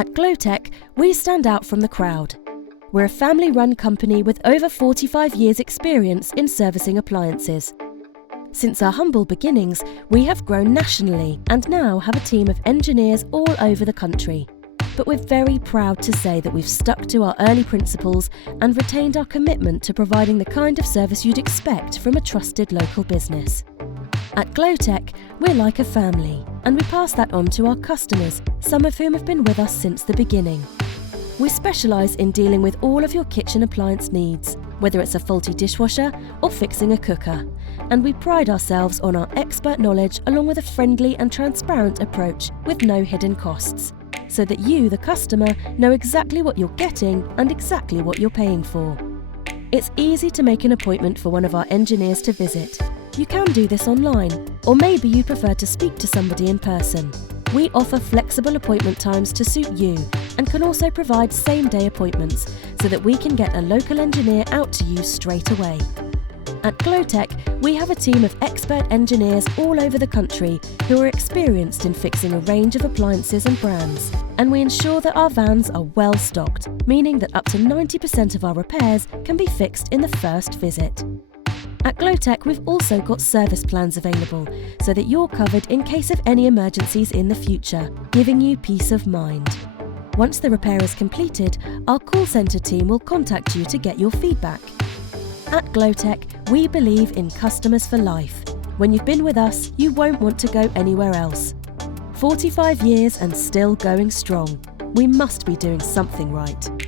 At Glotech, we stand out from the crowd. We're a family-run company with over 45 years' experience in servicing appliances. Since our humble beginnings, we have grown nationally and now have a team of engineers all over the country. But we're very proud to say that we've stuck to our early principles and retained our commitment to providing the kind of service you'd expect from a trusted local business. At Glotech, we're like a family, and we pass that on to our customers, some of whom have been with us since the beginning. We specialise in dealing with all of your kitchen appliance needs, whether it's a faulty dishwasher or fixing a cooker. And we pride ourselves on our expert knowledge along with a friendly and transparent approach with no hidden costs, so that you, the customer, know exactly what you're getting and exactly what you're paying for. It's easy to make an appointment for one of our engineers to visit. You can do this online, or maybe you prefer to speak to somebody in person. We offer flexible appointment times to suit you and can also provide same-day appointments so that we can get a local engineer out to you straight away. At Glotech, we have a team of expert engineers all over the country who are experienced in fixing a range of appliances and brands, and we ensure that our vans are well stocked, meaning that up to 90% of our repairs can be fixed in the first visit. At Glotech, we've also got service plans available so that you're covered in case of any emergencies in the future, giving you peace of mind. Once the repair is completed, our call centre team will contact you to get your feedback. At Glotech, we believe in customers for life. When you've been with us, you won't want to go anywhere else. 45 years and still going strong. We must be doing something right.